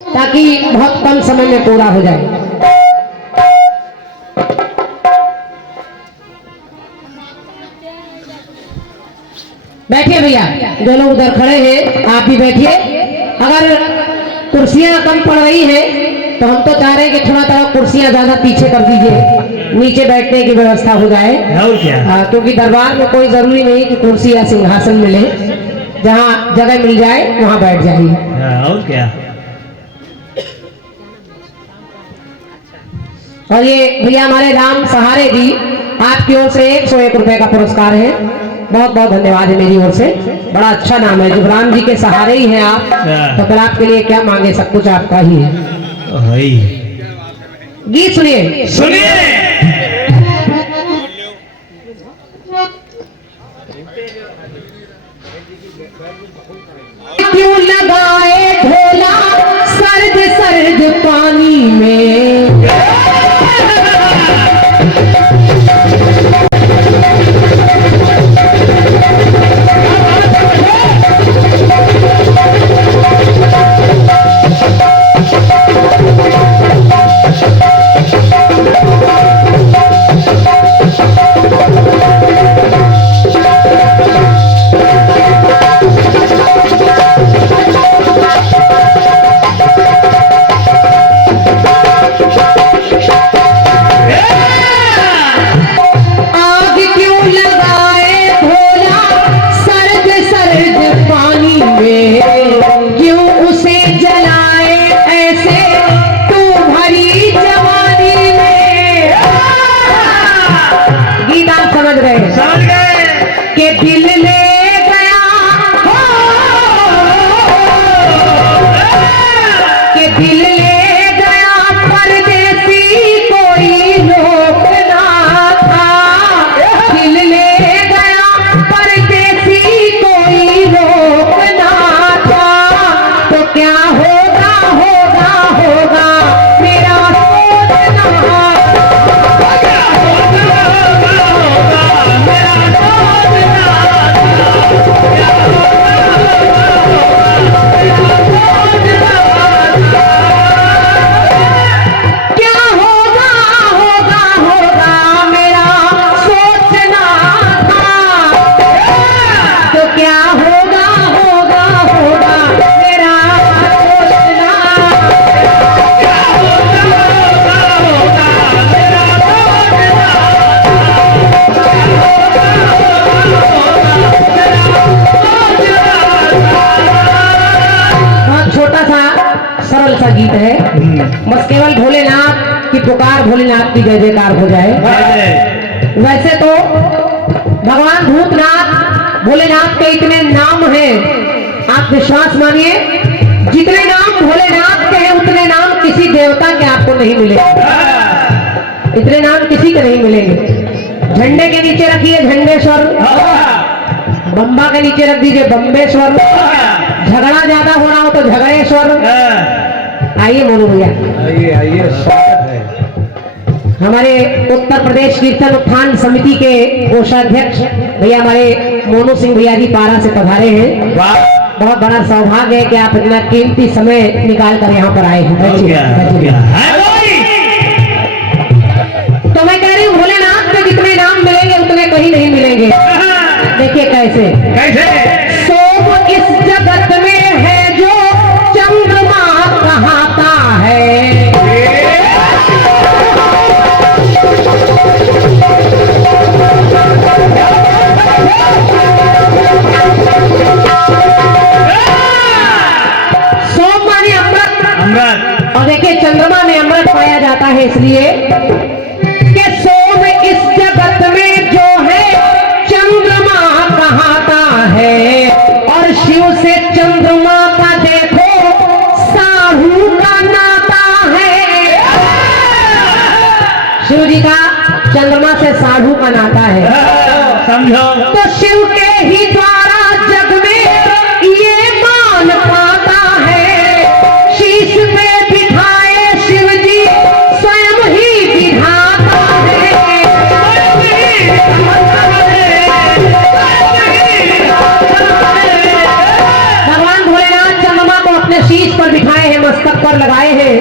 ताकि बहुत कम समय में पूरा हो जाए। बैठिए भैया, जो लोग उधर खड़े हैं आप भी बैठिए। अगर कुर्सियां कम पड़ रही हैं तो हम तो चाह रहे हैं कि थोड़ा कुर्सियां ज्यादा पीछे कर दीजिए, नीचे बैठने की व्यवस्था हो जाए। क्योंकि दरबार में कोई जरूरी नहीं कि कुर्सी या सिंहासन मिले, जहाँ जगह मिल जाए वहाँ बैठ जाइए। और क्या। और ये भैया हमारे राम सहारे जी, आपकी ओर से 101 रुपए का पुरस्कार है। बहुत बहुत धन्यवाद है मेरी ओर से। बड़ा अच्छा नाम है, जब राम जी के सहारे ही हैं आप तो फिर आपके लिए क्या मांगे, सब कुछ आपका ही है। गीत सुनिए सुनिए। क्यों लगाए ढोला सर्द सर्द पानी में, गीत है, बस केवल भोलेनाथ की पुकार, भोलेनाथ की जय जयकार हो जाए। वैसे तो भगवान भूतनाथ भोलेनाथ के इतने नाम हैं, आप विश्वास मानिए जितने नाम भोलेनाथ के हैं उतने नाम किसी देवता के आपको नहीं मिलेंगे, इतने नाम किसी के नहीं मिलेंगे। झंडे के नीचे रखिए झंडेश्वर, बम्बा के नीचे रख दीजिए बम्बेश्वर, झगड़ा ज्यादा हो रहा हो तो झगड़ेश्वर। आइए मोनू भैया, आइए आइए, स्वागत है। हमारे उत्तर प्रदेश कीर्तन उत्थान समिति के कोषाध्यक्ष भैया हमारे मोनू सिंह भैया जी पारा से पधारे हैं। बहुत बड़ा सौभाग्य है कि आप इतना कीमती समय निकाल कर यहाँ पर आए हैं। तो मैं कह रही हूँ भोलेनाथ के जितने नाम मिलेंगे उतने कहीं नहीं मिलेंगे। देखिए कैसे कैसे। सोम इस जगत में है जो चंद्रमा कहाता है, सोम माने अमृत, और देखिए चंद्रमा में अमृत पाया जाता है इसलिए कि सोम इस जगत में जो है चंद्रमा कहाता है, और शिव से चंद्रमा का देखो साहू का नाता है। शिव जी का चंद्रमा से साधु का नाता है, समझो। तो शिव के ही द्वारा जग में ये मान पाता है, शीश पे बिठाए शिव जी स्वयं ही विधाता है। भगवान भोलेनाथ चंद्रमा को अपने शीश पर बिठाए हैं, मस्तक पर लगाए हैं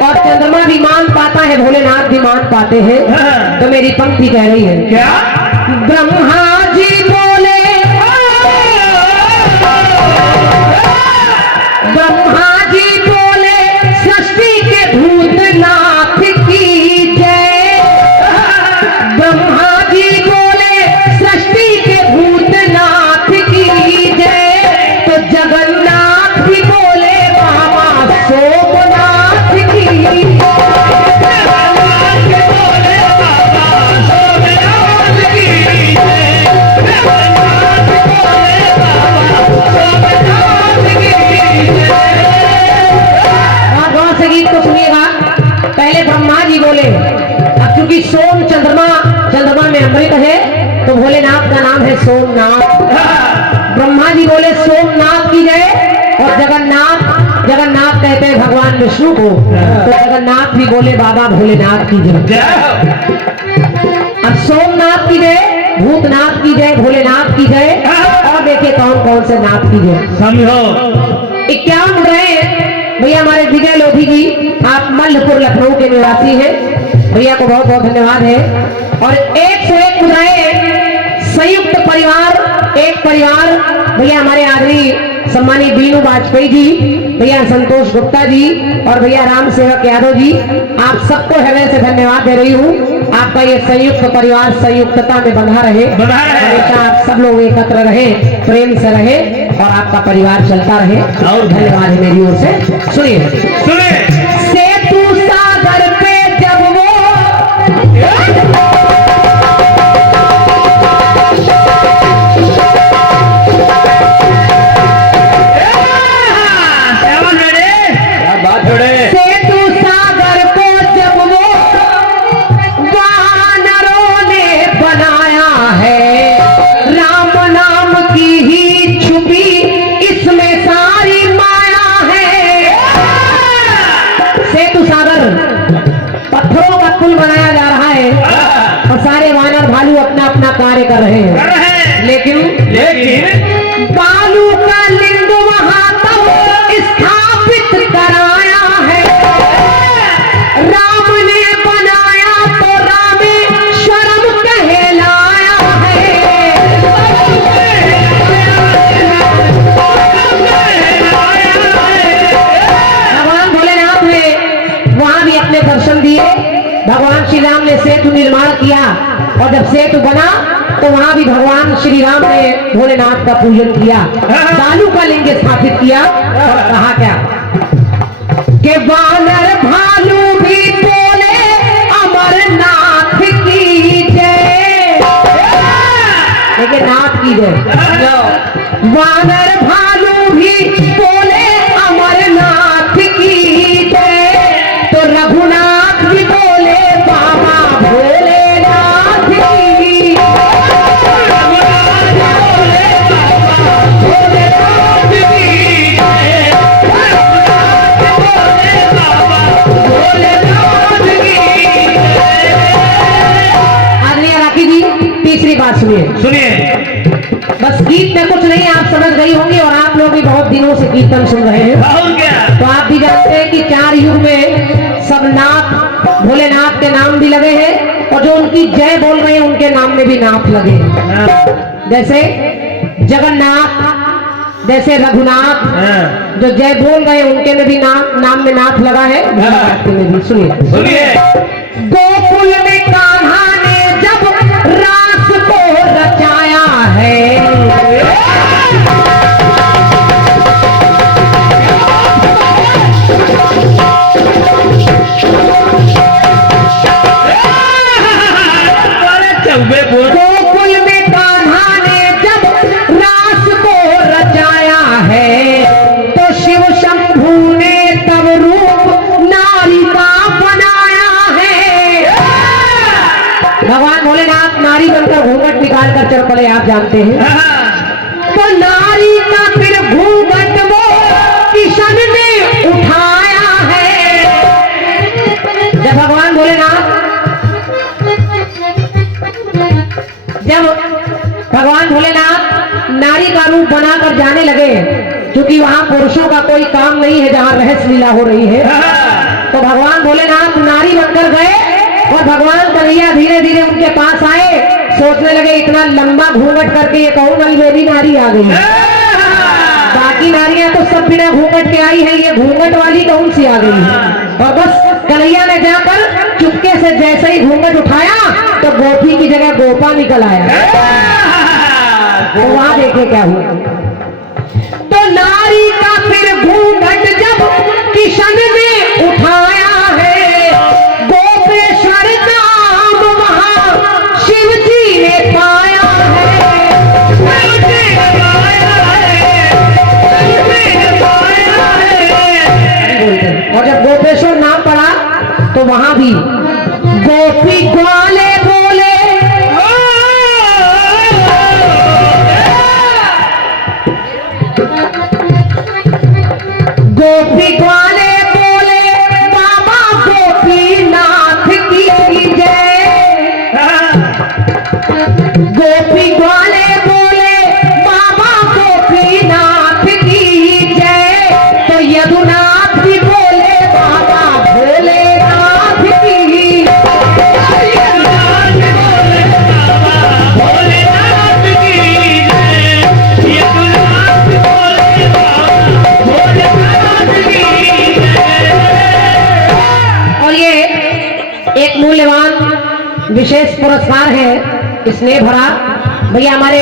और चंद्रमा भी मान पाता है, भोलेनाथ भी मान पाते हैं। तो मेरी पंक्ति कह रही है क्या? ब्रह्मा जी बोले, ब्रह्मा जी बोले सृष्टि के भूतनाथ की जय। ब्रह्मा जी बोले सृष्टि के भूतनाथ की जय। तो जगन्नाथ भी बोले बाबा सोमनाथ की जय। गीत को सुनिएगा। पहले ब्रह्मा जी बोले, अब चूंकि सोम चंद्रमा, चंद्रमा में अमृत है तो भोलेनाथ का नाम है सोमनाथ। ब्रह्मा जी बोले सोमनाथ की जय और जगन्नाथ, जगन्नाथ कहते हैं भगवान विष्णु को, तो जगन्नाथ भी बोले बाबा भोलेनाथ की जय। अब सोमनाथ की जय, भूतनाथ की जय, भोलेनाथ की जय, और देखिए कौन कौन से नाथ की जय। समझो 51 मुद्राएं भैया हमारे विजय लोधी जी, आप मल्लपुर लखनऊ के निवासी हैं, भैया को बहुत बहुत धन्यवाद है। और 101 मुद्राएं संयुक्त परिवार, एक परिवार, भैया हमारे आदरणीय सम्मानित बीनू वाजपेयी जी, भैया संतोष गुप्ता जी और भैया राम सेवक यादव जी, आप सबको हृदय से धन्यवाद दे रही हूँ। आपका ये संयुक्त परिवार संयुक्तता में बंधा रहे, हमेशा आप सब लोग एकत्र रहे, प्रेम से रहे और आपका परिवार चलता रहे। और धन्यवाद है मेरी ओर से। सुनिए सेतु सागर पे जब वो सेतु सागर को जब वो वानरों ने बनाया है, राम नाम की ही छुपी इसमें सारी माया है। सेतु सागर पत्थरों का पुल बनाया जा रहा है और सारे वानर भालू अपना अपना कार्य कर रहे हैं, लेकिन बालू का लिंग वहां तब स्थापित कराया है। राम ने बनाया तो रामेश्वरम कहलाया है। भगवान भोलेनाथ ने वहां भी अपने दर्शन दिए। भगवान श्री राम ने सेतु निर्माण किया और जब सेतु बना तो वहां भी भगवान श्री राम ने भोलेनाथ का पूजन किया, बालू का लिंग स्थापित किया और कहा क्या कि वानर भालू भी बोले अमरनाथ की जय। लेकिन नाथ की जय, वानर भालू भी बोले अमरनाथ की जय। तो रघुनाथ भी बोले बाबा भोलेनाथ की। आदरणीय राखी जी, तीसरी बात सुनिए। बस गीत में कुछ नहीं, आप समझ गई होंगी और आप लोग भी बहुत दिनों से कीर्तन सुन रहे हैं। और क्या? तो आप भी जानते हैं कि 4 युग में सब नाथ भोलेनाथ के नाम भी लगे हैं और जो उनकी जय बोल रहे हैं उनके नाम में भी नाथ लगे हैं। जैसे जगन्नाथ, जैसे रघुनाथ, जो जय बोल रहे हैं उनके में भी नाम में नाथ लगा है, में भी। सुनिए गोकुल में कान्हा ने जब रास को रचाया है, गोकुल में कान्हा ने जब रास को रचाया है, तो शिव शंभू ने तब रूप नारी का बनाया है। भगवान भोलेनाथ नारी बनकर घूंघट निकाल कर चल पड़े, आप जानते हैं। तो नारी का फिर घूंघट वो किशन ने उठाया है। जब भगवान भोलेनाथ नारी का रूप बनाकर जाने लगे क्योंकि वहां पुरुषों का कोई काम नहीं है जहां रहस्य लीला हो रही है। तो भगवान भोलेनाथ नारी बनकर गए और भगवान कन्हैया धीरे धीरे उनके पास आए। सोचने लगे इतना लंबा घूंघट करके ये कौन अनमेरी नारी आ गई। बाकी नारियां तो सब बिना घूंघट के आई है, ये घूंघट वाली कौन सी आ गई है। और बस कन्हैया ने जाकर चुपके से जैसे ही घूंघट उठाया तो गोपी की जगह गोपा निकल आया। तो वहां देखे क्या हुआ। तो नारी का फिर घूंघट जब किशन ने उठाया है, गोपेश्वर नाम वहां शिव जी ने पाया है। और जब गोपेश्वर नाम पड़ा तो वहां भी गोपी ग्वाले बोले, गोपी ग्वाले बोले बाबा गोपीनाथ की जय। गोपी ग्वाले बोले बाबा गोपीनाथ की जय। तो यदुनाथ भी बोले बाबा भोलेनाथ की। और ये एक मूल्यवान विशेष पुरस्कार है स्नेह भरा। भैया हमारे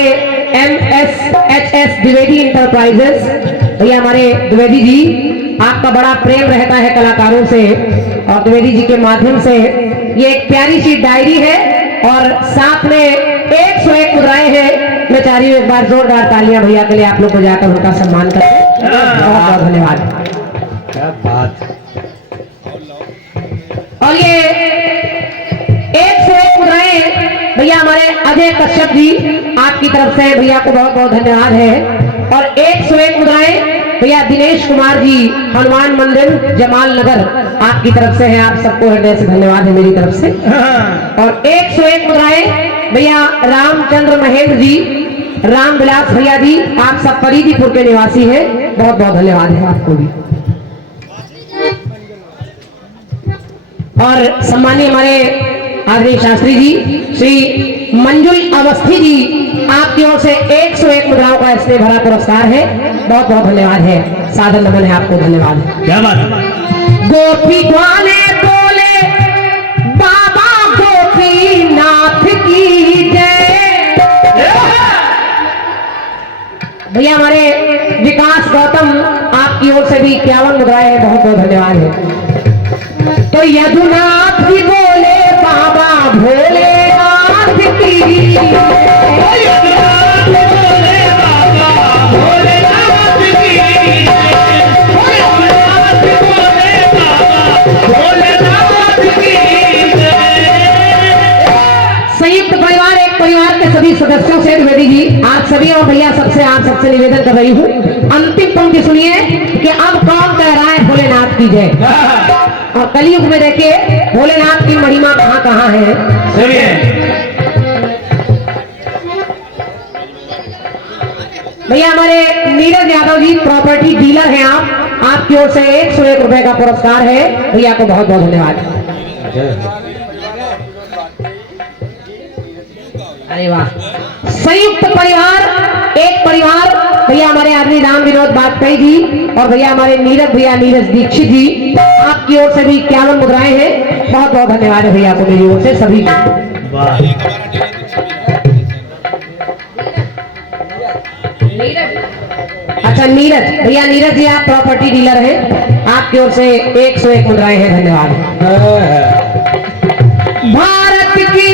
MSHS द्विवेदी इंटरप्राइजेस, भैया हमारे द्विवेदी जी, आपका बड़ा प्रेम रहता है कलाकारों से और द्विवेदी जी के माध्यम से ये एक प्यारी सी डायरी है और साथ में 101 मुद्राएं हैं। मैं चाह रही हूँ एक बार जोरदार तालियां भैया के लिए आप लोग को जाकर उनका सम्मान करें। बहुत बहुत धन्यवाद। क्या बात। और ये 101 मुद्राएं भैया हमारे अजय कश्यप जी, आपकी तरफ से भैया को बहुत बहुत धन्यवाद है। और 101 मुद्राएं भैया दिनेश कुमार जी, हनुमान मंदिर जमाल नगर, आपकी तरफ से है। आप सबको हृदय से धन्यवाद है मेरी तरफ से। और 101 मुद्राएं भैया रामचंद्र महेंद्र जी, रामविलास भैया जी, आप सब परिधिपुर के निवासी हैं। बहुत बहुत धन्यवाद है आपको भी। और सम्मानीय हमारे आदरणीय शास्त्री जी श्री मंजुल अवस्थी जी, आपकी ओर से 101 मुद्राओं का स्नेह भरा पुरस्कार है। बहुत बहुत धन्यवाद है, सादर नमन है आपको, धन्यवाद है। क्या बात। गोपी ग्वाले बोले बाबा गोपीनाथ की जय। भैया हमारे विकास गौतम, आपकी ओर से भी 51 मुद्राएं हैं। बहुत बहुत धन्यवाद है। तो यदुनाथ भी बोले बाबा भोलेनाथ की। संयुक्त परिवार एक परिवार के सभी सदस्यों से द्विवेदी जी, आप सभी और भैया सबसे, आप सबसे निवेदन कर रही हूँ, अंतिम पंक्ति सुनिए कि अब कौन कह रहा है भोलेनाथ की जय। और कलयुग में देखिए भोलेनाथ की महिमा कहाँ कहाँ है। भैया हमारे नीरज यादव जी प्रॉपर्टी डीलर हैं आप, आपकी ओर से 101 रुपए का पुरस्कार है। भैया को बहुत बहुत धन्यवाद। अरे वाह। संयुक्त परिवार एक परिवार, भैया हमारे आदमी राम विनोद वाजपेयी जी और भैया हमारे नीरज भैया नीरज दीक्षित जी, आपकी ओर से भी 51 मुद्राएं हैं। बहुत बहुत धन्यवाद है भैया को मेरी ओर से सभी को। अच्छा नीरज भैया, नीरज जी आप प्रॉपर्टी डीलर हैं, आपकी ओर से 101 मुद्राएं हैं। धन्यवाद। भारत की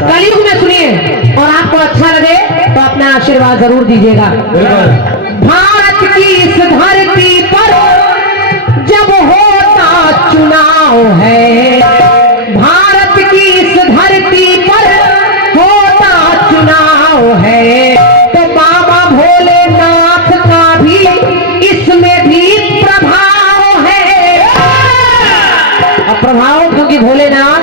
कलयुग में सुनिए और आपको अच्छा लगे तो अपना आशीर्वाद जरूर दीजिएगा। भारत की इस धरती पर जब होता चुनाव गाँव है, भारत की इस धरती पर होता चुनाव है, तो बाबा भोलेनाथ का भी इसमें भी प्रभाव है। अब प्रभाव क्योंकि भोलेनाथ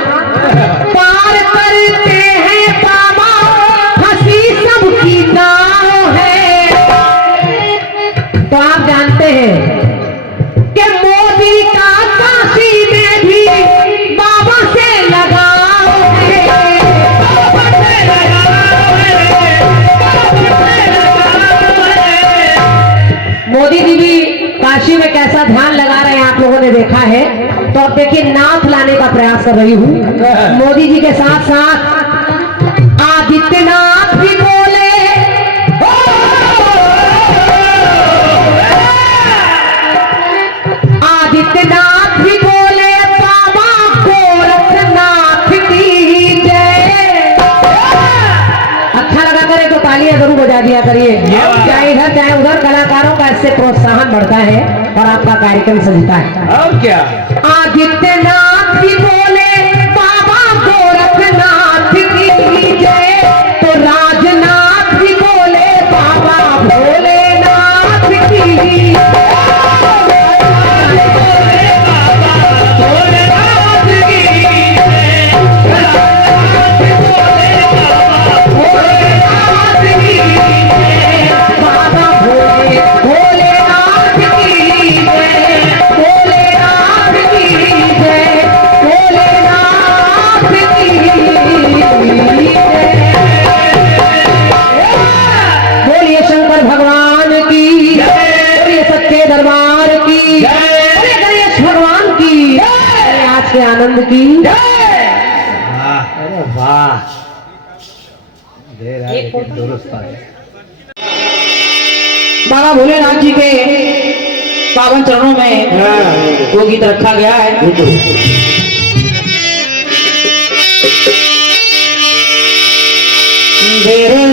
पार करते हैं बाबा, हंसी सबकी नाव है। तो आप जानते हैं कि मोदी का काशी में भी बाबा से लगाव है। मोदी जी भी काशी में कैसा ध्यान लगा रहे हैं आप लोगों ने देखा है। तो अब देखिए नाथ लाने का प्रयास कर रही हूँ। मोदी जी के साथ साथ आदित्यनाथ भी बोले, आदित्यनाथ भी बोले बाबा गोरखनाथ की जय। अच्छा लगा करे तो तालियां जरूर बजा दिया करिए, चाहे इधर चाहे उधर। कलाकारों का इससे प्रोत्साहन बढ़ता है और आपका कार्यक्रम सजता है। और क्या? आदित्यनाथ भी बोले बाबा गोरखनाथ की जय, तो राजनाथ भी बोले बाबा भोलेनाथ की। आनंद की। अरे वाह, दे रहा है लेकिन दुरुस्त है। बाबा भोलेनाथ जी के पावन चरणों में वो गीत रखा गया है। मेरे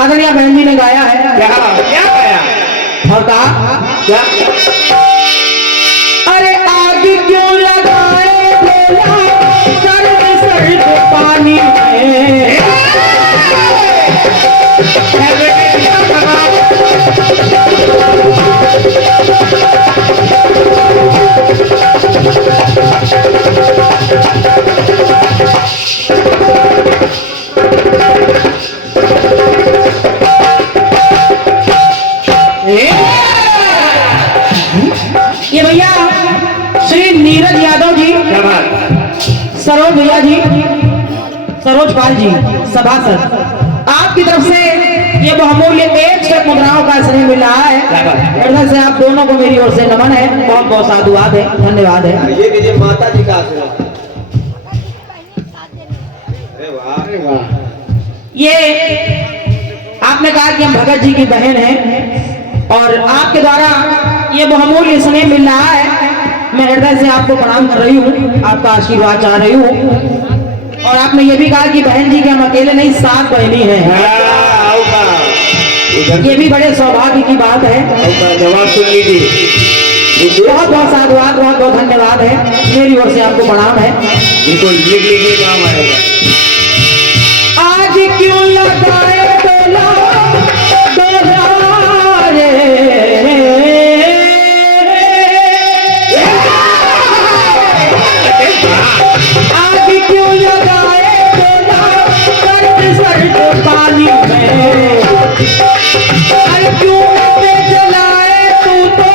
आदरणीय बहन जी ने गाया है। क्या क्या गाया? और कहा क्या? अरे आग क्यों लगाए भोला सर्द सर्द पानी में। ये भैया श्री नीरज यादव जी, सरोज भैया जी, सरोज पाल जी सभासद, आपकी तरफ से ये बहुमूल्य 1 मुद्राओं का स्नेह मिल रहा है। हृदय से आप दोनों को मेरी ओर से नमन है, बहुत बहुत साधुवाद है, धन्यवाद है। ये लीजिए माता जी का आशीर्वाद। अरे वाह, अरे वाह। ये आपने कहा कि हम भगत जी की बहन हैं और आपके द्वारा ये बहुमूल्य स्नेह मिल रहा है। मैं हृदय से आपको प्रणाम कर रही हूँ, आपका आशीर्वाद चाह रही हूँ। और आपने ये भी कहा कि बहन जी के हम अकेले नहीं 7 बहनी हैं। ये भी बड़े सौभाग्य की बात है। जवाब सुन लीजिए। बहुत बहुत साधुवाद, बहुत बहुत धन्यवाद है, मेरी ओर से आपको प्रणाम है। बिल्कुल लिख लीजिए, काम आएगा। आज क्यों लगाए तोला दोहराए, आज क्यों लगाए तोला सर्द सर्द पानी में। अरे क्यों पे जलाए तू तो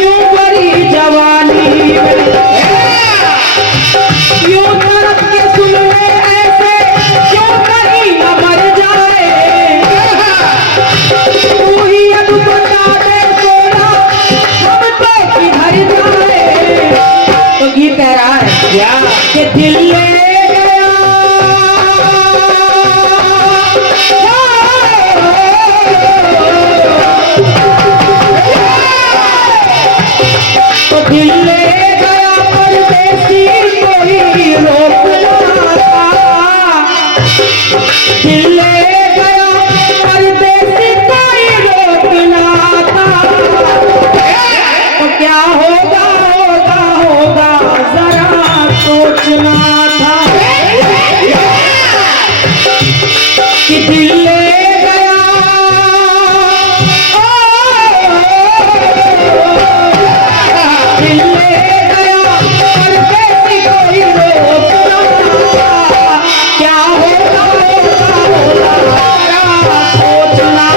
यूं बड़ी जवानी में। यूं तरफ के सुन ले ऐसे क्यों कहीं न मर जाए। क्या होगा होगा होगा जरा सोचना था कि दिल ले गया दिल ले गया पर कैसी कोई रोकना क्या होगा होगा जरा सोचना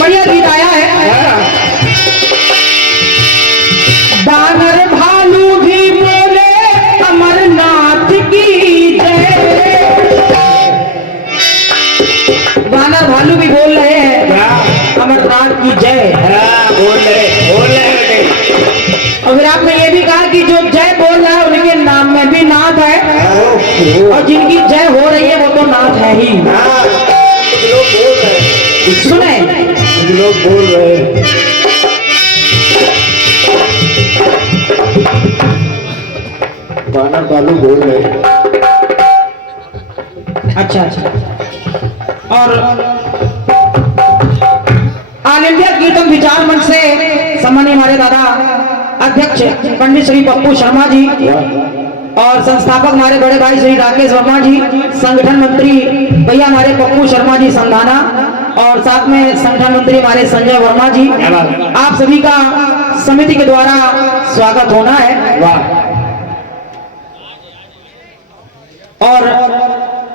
बढ़िया गीत आया है। बानर भालू भी बोले अमरनाथ की जय। बानर भालू भी बोल रहे हैं अमरनाथ की जय। बोल रहे बेटे। और फिर आपने ये भी कहा कि जो जय बोल रहा है उनके नाम में भी नाथ है और जिनकी जय हो रही है वो तो नाथ है ही। कुछ लोग बोल रहे हैं, सुने कुछ लोग बोल रहे हैं। बानर बालू बोल रहे हैं। अच्छा अच्छा। और ऑल इंडिया कीर्तन विचार मंच से सम्मानीय हमारे दादा अध्यक्ष पंडित श्री पप्पू शर्मा जी और संस्थापक हमारे बड़े भाई श्री राकेश वर्मा जी, संगठन मंत्री भैया हमारे पप्पू शर्मा जी संधाना और साथ में संगठन मंत्री हमारे संजय वर्मा जी, आप सभी का समिति के द्वारा स्वागत होना है। और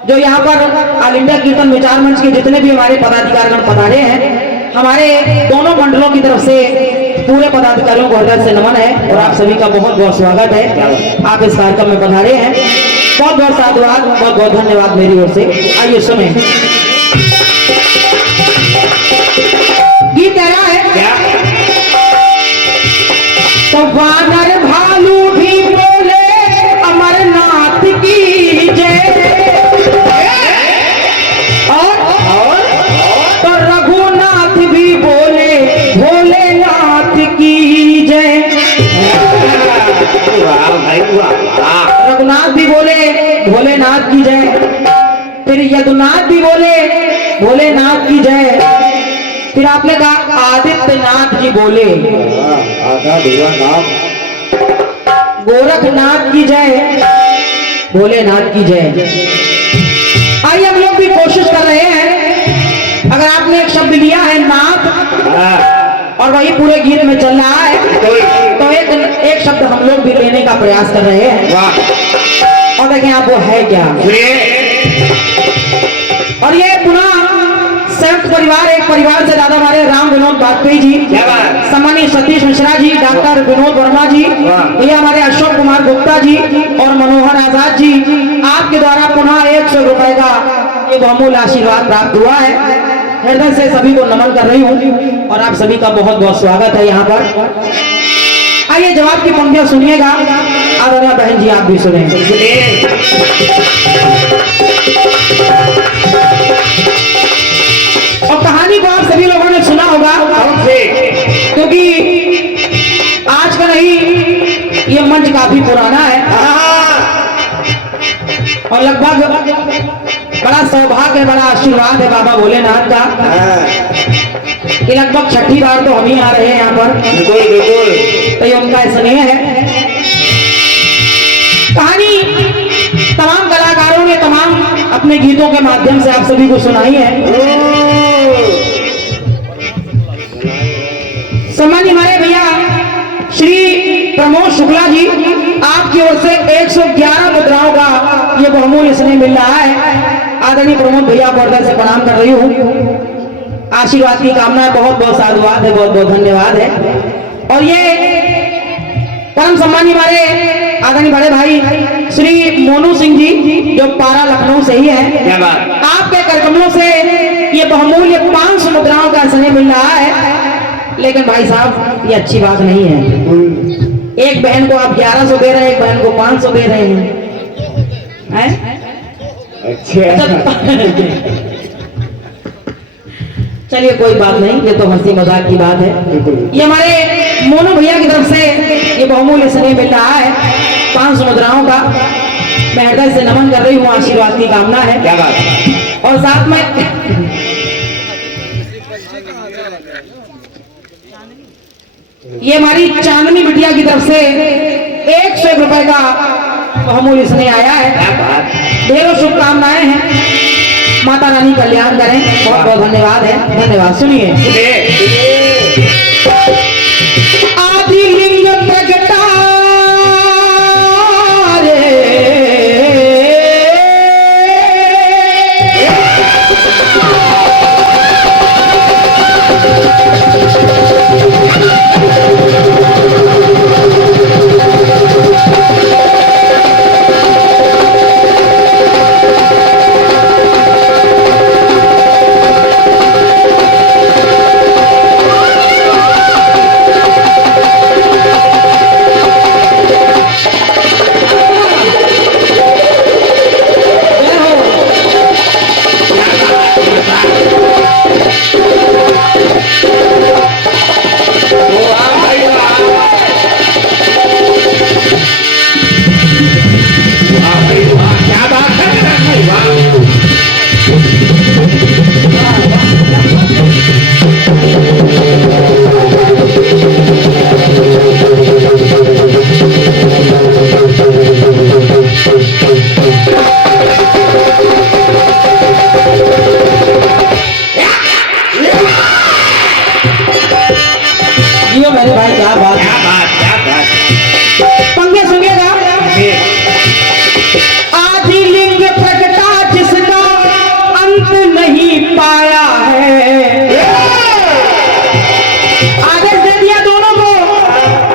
जो यहाँ पर ऑल इंडिया कीर्तन विचार मंच के जितने भी हमारे पदाधिकारीगण पधारे हैं, हमारे दोनों मंडलों की तरफ से पूरे पदाधिकारियों को हृदय से नमन है और आप सभी का बहुत बहुत स्वागत है। आप इस कार्यक्रम में पधारे हैं, बहुत बहुत साधुवाद, बहुत बहुत धन्यवाद मेरी ओर से। आइए सुने गीत रहा है क्या? तो वानर भालू भी बोले अमरनाथ की जय और तो रघुनाथ भी बोले भोलेनाथ की जय। वाह भाई वाह। रघुनाथ भी बोले भोलेनाथ की जय, फिर यदुनाथ भी बोले भोलेनाथ की जय, फिर आपने कहा आदित्यनाथ जी बोले आधा भैया नाम। गोरखनाथ की जय, भोलेनाथ की जय। आइए हम लोग भी कोशिश कर रहे हैं, अगर आपने एक शब्द लिया है नाथ और वही पूरे गीत में चल रहा है तो एक शब्द हम लोग भी लेने का प्रयास कर रहे हैं। और देखें आप वो है क्या। और ये पुनः संयुक्त परिवार, एक परिवार से दादा हमारे राम विनोद वाजपेयी जी, सम्मानीय सतीश मिश्रा जी, डॉक्टर विनोद वर्मा जी, भैया हमारे अशोक कुमार गुप्ता जी और मनोहर आजाद जी, आपके द्वारा पुनः 100 रुपए का ये बहुमूल्य आशीर्वाद प्राप्त हुआ है। हृदय से सभी को नमन कर रही हूँ और आप सभी का बहुत बहुत स्वागत है यहाँ पर। आइए जवाब की पंक्तियां सुनिएगा। आदरणीय बहन जी आप भी सुने। और कहानी को आप सभी लोगों ने सुना होगा क्योंकि आज का नहीं ये मंच काफी पुराना है और लगभग बड़ा सौभाग्य है, बड़ा आशीर्वाद है बाबा भोलेनाथ का कि लगभग छठी बार तो हम ही आ रहे हैं यहाँ पर। बिल्कुल तो ये उनका स्नेह है। कहानी तमाम कलाकारों ने तमाम अपने गीतों के माध्यम से आप सभी को सुनाई है। सम्मानीय हमारे भैया श्री प्रमोद शुक्ला जी, आपकी ओर से 111 मुद्राओं का ये बहुमूल्य स्नेह मिल रहा है। आदरणीय प्रमोद भैया को हृदय से प्रणाम कर रही हूँ। आशीर्वाद की कामना है, बहुत बहुत साधुवाद है, बहुत बहुत धन्यवाद है। और ये परम सम्मानीय हमारे आदरणीय बड़े भाई श्री मोनू सिंह जी जो पारा लखनऊ से ही है, आपके कार्यक्रमों से ये बहुमूल्य 500 मुद्राओं का स्नेह मिल रहा है। लेकिन भाई साहब ये अच्छी बात नहीं है। एक बहन को आप 1100 दे रहे हैं, एक बहन को 500 दे रहे हैं। चलिए कोई बात नहीं, ये तो हंसी मजाक की बात है। ये हमारे मोनू भैया की तरफ से ये बहुमूल्य स्नेह मिल रहा है 500 मुद्राओं का। मैं हृदय से नमन कर रही हूँ, आशीर्वाद की कामना है। क्या बात है? और साथ में ये हमारी चांदनी बिटिया की तरफ से 100 रुपए का बहुमूल्य स्नेह आया है। क्या बात? ढेरों शुभकामनाएं हैं, माता रानी कल्याण करें। बहुत बहुत धन्यवाद है, धन्यवाद। सुनिए। आदि लिंग प्रगटा मेरे भाई, क्या बात, क्या बात, क्या बात। पंगे सुनिएगा। आदि लिंग प्रगटा जिसका अंत नहीं पाया है। आदेश दे दिया दोनों को,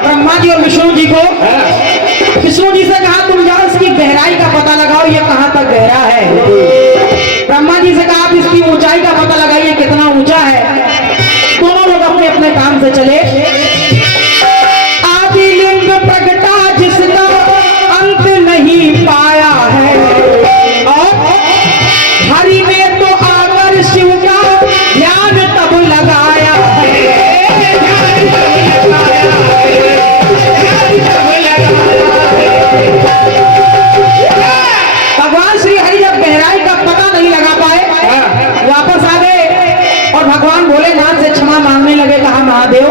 ब्रह्मा जी और विष्णु जी को। विष्णु जी से कहा तुम जाओ इसकी गहराई का पता लगाओ, ये कहां तक गहरा है। ब्रह्मा जी से कहा आप इसकी ऊंचाई का पता लगाइए कितना ऊंचा है। दोनों लोग अपने अपने काम से चले। आदि लिंग प्रगटा जिसका अंत नहीं पाया है, और हरि ने तो आकर शिव का ध्यान तब लगाया है। भगवान श्री हरि जब गहराई का पता नहीं लगा पाए, वापस आ गए और भगवान भोलेनाथ से क्षमा मांगने लगे। कहा महादेव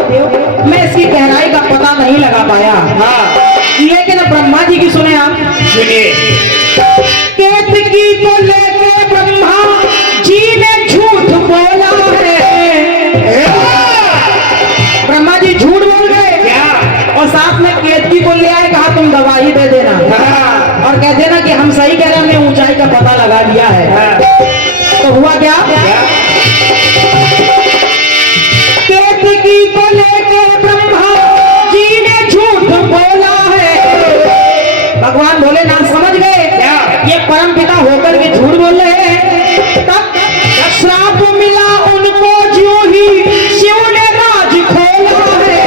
मैं इसकी गहराई का पता नहीं लगा पाया। लेकिन ब्रह्मा जी की सुने आप। सुनिए। केतकी को लेके ब्रह्मा जी ने झूठ बोला है। ब्रह्मा जी झूठ बोल गए और साथ में केतकी को ले आए। कहा तुम गवाही दे देना और कह देना कि हम सही कह रहे हैं, हमने ऊंचाई का पता लगा लिया है। तो हुआ क्या? केतकी को लेके ब्रह्मा जी ने झूठ बोला है। भगवान भोलेनाथ समझ गए ये परम पिता होकर के झूठ बोल रहे हैं। तब श्राप मिला उनको, जो ही शिव ने राज खोला है।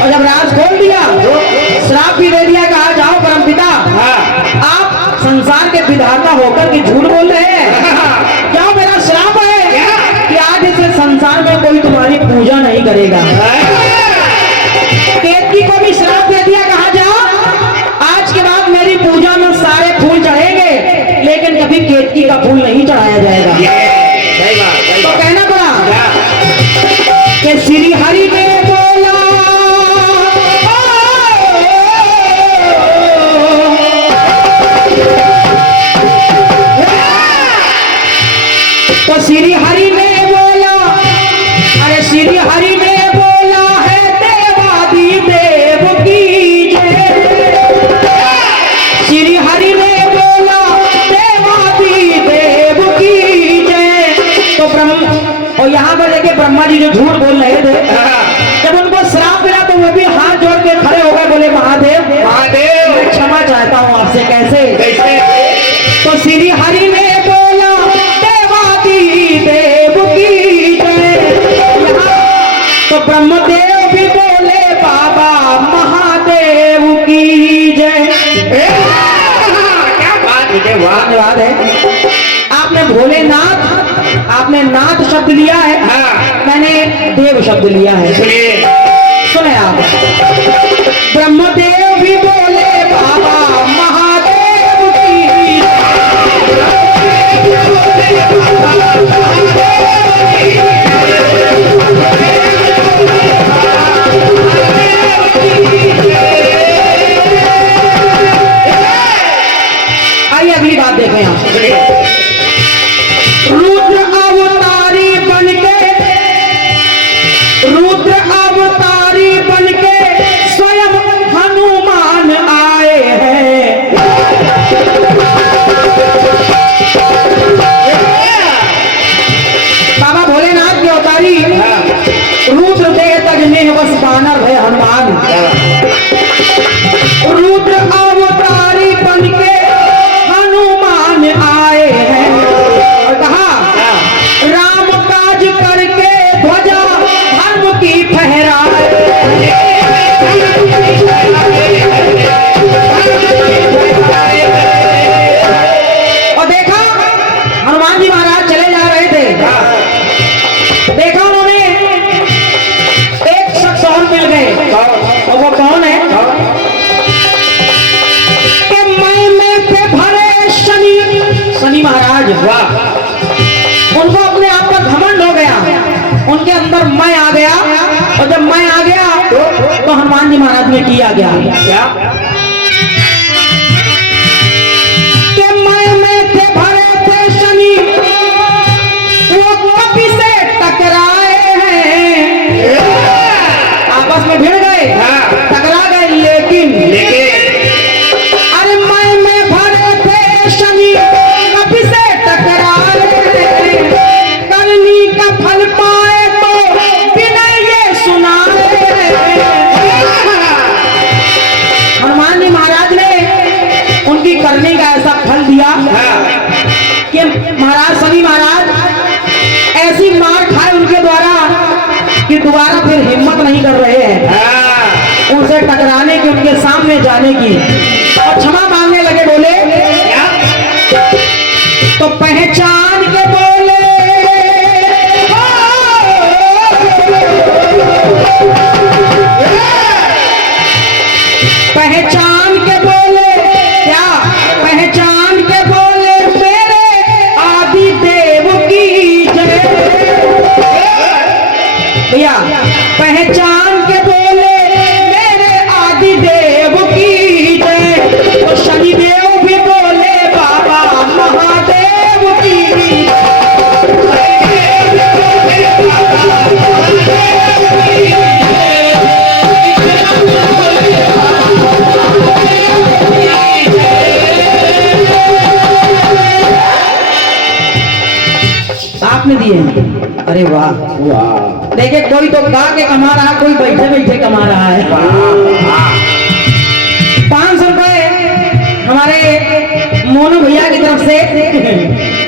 और जब राज खोल दिया, श्राप भी दे दिया। कहा जाओ परम पिता, आप संसार के विधाता होकर के झूठ बोल रहे हैं। जाओ, मेरा श्राप है कि आज इस संसार में कोई तुम्हारी पूजा नहीं करेगा। केतकी को भी श्राप दे दिया। कहा जाओ, आज के बाद मेरी पूजा में सारे फूल चढ़ेंगे, लेकिन कभी केतकी का फूल नहीं चढ़ाया जाएगा। तो कहना पड़ा कि श्री हरि ने बोला, तो श्री हरि ने बोला, अरे श्री हरि ने बोला है देवादि देव की जय। श्री हरि ने बोला देवादि देव की जय। तो ब्रह्म, और यहाँ पर देखिए ब्रह्मा जी जो झूठ बोल रहे थे, जब उनको श्राप मिला तो वो भी हाथ जोड़ के खड़े हो गए, बोले महादेव महादेव मैं क्षमा चाहता हूँ आपसे। कैसे? कैसे? तो श्री हरि ने बोला देवादि देव की जय। तो ब्रह्मदेव भी बोले बाबा महादेव की जय। क्या बात है, धन्यवाद है। आपने भोलेनाथ, आपने नाथ शब्द लिया है, मैंने देव शब्द लिया है। सुनिए। वानर भय हनुमान, रुद्र अवतारी बन के हनुमान आए हैं और कहा राम काज करके ध्वजा धर्म की फहराए। और देखा हनुमान जी महाराज चले जा रहे थे, देखा उन्होंने एक शख्स और मिल गए और वो कौन है कि मैं पे भरे शनि महाराज। वाह, उनको अपने आप पर घमंड हो गया, उनके अंदर मैं आ गया और जब मैं आ गया तो हनुमान जी महाराज ने किया गया क्या कि मैं थे भरे थे शनि, वो कभी से टकराए हैं, आपस में भिड़ गए, टकरा गए, लेकिन अरे मैं भरे थे शनि कभी से टकराए हैं, करनी का फल पाए तो बिना ये सुनाए। हनुमान जी महाराज ने उनकी करने का ऐसा फल दिया कि महाराज शनि महाराज ऐसी मार खाए उनके द्वारा कि दोबारा फिर हिम्मत नहीं कर रहे हैं उनसे टकराने की, उनके सामने जाने की, और क्षमा मांगने लगे। बोले तो पहचान के बोले पहचान के बोले क्या पहचान के बोले मेरे आदि देव की जय। भैया पहचान के बोले मेरे आदि देव की जय, तो शनिदेव भी बोले बाबा महादेव की जय। आपने दिए, अरे वाह वाह। देखिए कोई तो गा के कमा रहा, कोई बैठे बैठे कमा रहा है। 500 रुपए हमारे मोनू भैया की तरफ से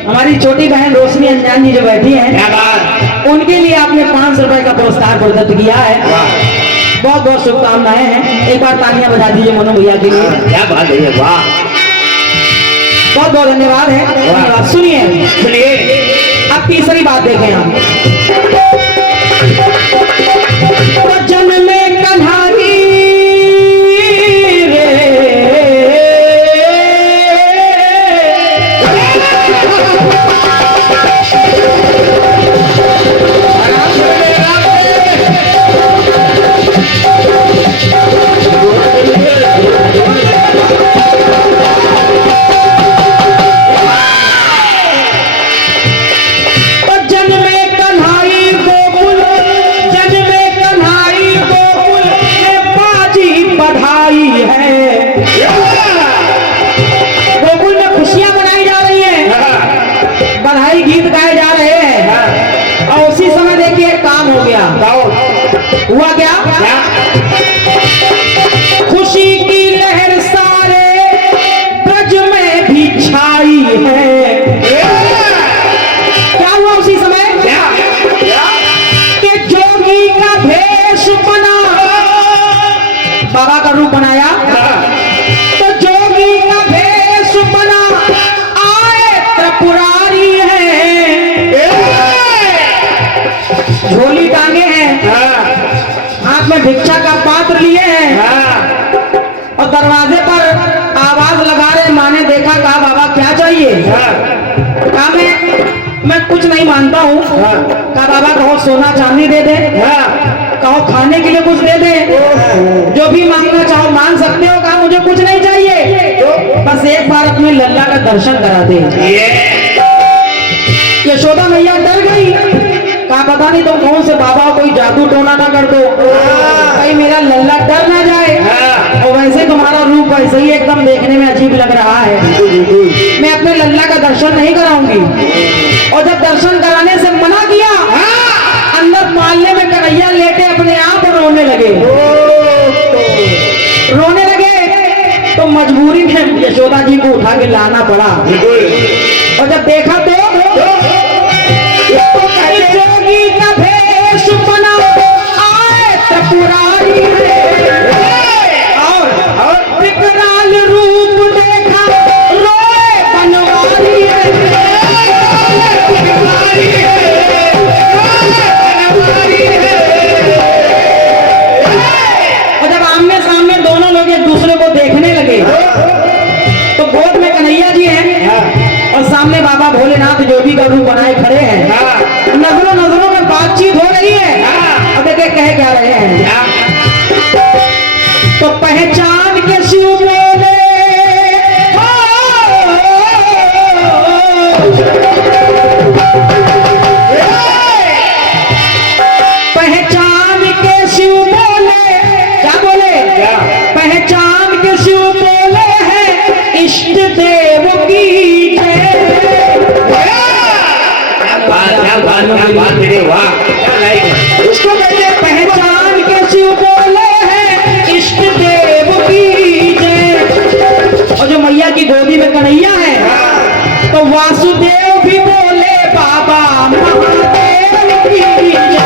हमारी छोटी बहन रोशनी अंजान जी जो बैठी हैं, उनके लिए आपने 500 रुपए का पुरस्कार प्रदत्त किया है। बहुत बहुत शुभकामनाएं हैं, एक बार तालियां बजा दीजिए मोनू भैया के लिए। क्या बात है, वाह, बहुत बहुत धन्यवाद है। धन्यवाद। सुनिए अब तीसरी बात देखें आप। तो जन्म में कन्हाई रे गीत गाए जा रहे हैं और उसी समय देखिए काम हो गया। हुआ क्या? खुशी की लहर सारे ब्रज में भी छाई है। क्या हुआ उसी समय? कि जोगी का भेष बना, बाबा का रूप बनाया, तो जोगी का भेष बना आए त्रिपुरारी है, झोली टांगे हैं, हाथ में भिक्षा का पात्र लिए हैं और दरवाजे पर आवाज लगा रहे। माँ ने देखा, कहा बाबा क्या चाहिए? कहा मैं कुछ नहीं मानता हूँ। कहा बाबा कहो सोना चांदी दे दे, कहो खाने के लिए कुछ दे दे, जो भी मांगना चाहो मांग सकते हो। कहा मुझे कुछ नहीं चाहिए, बस एक बार अपने लल्ला का दर्शन करा दे। यशोदा मैया डर गई, कहा पता नहीं तुम कौन से बाबा कोई जादू टोना ना कर दो, कहीं मेरा लल्ला डर ना जाए। और वैसे तुम्हारा रूप वैसे ही एकदम देखने में अजीब लग रहा है, मैं अपने लल्ला का दर्शन नहीं कराऊंगी। और जब दर्शन कराने से मना किया, अंदर मालने में कन्हैया लेटे अपने आप रोने लगे। मजबूरी में यशोदा जी को उठा के लाना पड़ा। और जब देखा तो जोगी का भेष बना आए त्रिपुरारी और विकराल रूप देखा रोए बनवारी और जब आमने सामने दोनों लोग एक दूसरे को देखने लगे तो गोद में कन्हैया जी हैं और सामने बाबा भोलेनाथ जोगी का रूप बनाए खड़े हैं। नजरों नजरों में बातचीत हो रही है। अब देखिए कह क्या रहे हैं। तो पहचान के शिव बोले पहचान के शिव बोले, क्या बोले? पहचान के शिव बोले हैं इष्ट देव की जय। उसको कहते हैं पहचान के शिव बोले हैं इष्ट देव की जय। और जो मैया की गोदी में कन्हैया है तो वासुदेव भी बोले बाबा महादेव की जय।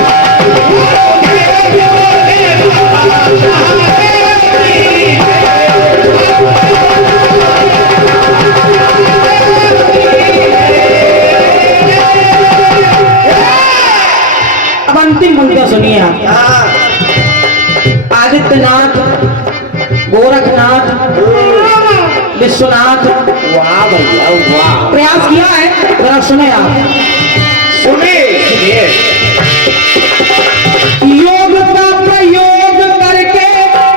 अब अंतिम पंक्तियां सुनिए आप। आदित्यनाथ, गोरखनाथ, विश्वनाथ, वाह भैया वाह, प्रयास किया है, जरा सुने आप। सुनिए योग का प्रयोग करके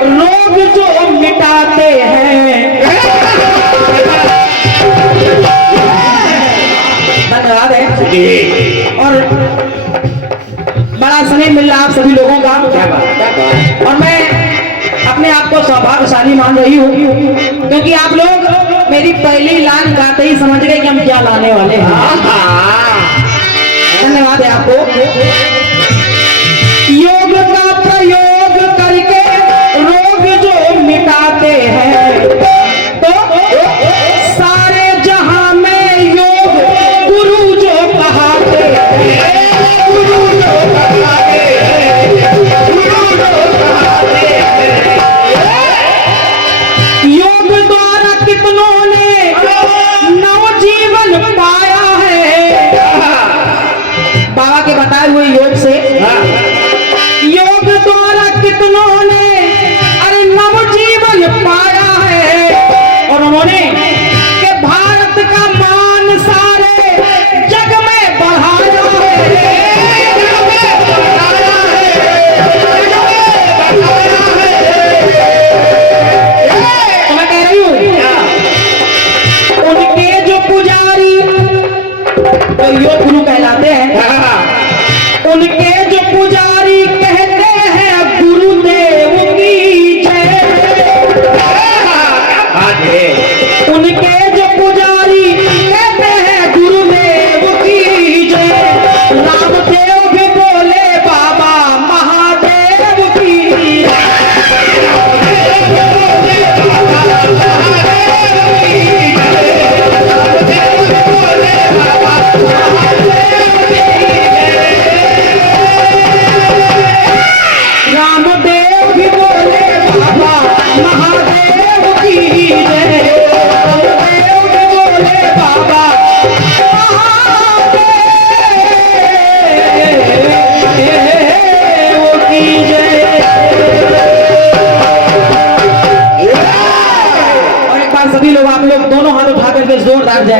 रोग जो मिटाते हैं। धन्यवाद है। और बड़ा स्नेह मिल रहा आप सभी लोगों का। और मैं अपने आप को सौभाग्यशाली मान रही हूँ क्योंकि आप लोग मेरी पहली लाइन गाते ही समझ गए कि हम क्या लाने वाले हैं। धन्यवाद है आपको। योग का प्रयोग करके रोग जो मिटाते हैं तो सारे जहां में योग गुरु जो कहाते हैं, गुरु जो कहाते हैं, गुरु जो कहाते हैं। योग द्वारा कितनों ने नवजीवन पाया है। बाबा के बताए हुए योग से योग द्वारा कितनों ने अरे नवजीवन पाया है। और उन्होंने के भारत का मान सारे जग में बढ़ाया है। तो मैं कह रही हूँ उनके जो पुजारी तो योग गुरु कहलाते हैं, उनके जो पुजारी कहते हैं गुरुदेव की जय। उनके जो पुजारी कहते हैं गुरुदेव की जय। रामदेव भी बोले बाबा महादेव की जय। रामदेव भी बोले बाबा महादेव की जय। रामदेव भी बोले बाबा महादेव की जय। और एक बार सभी लोग आप लोग दोनों हाथ उठा करके जोरदार जय।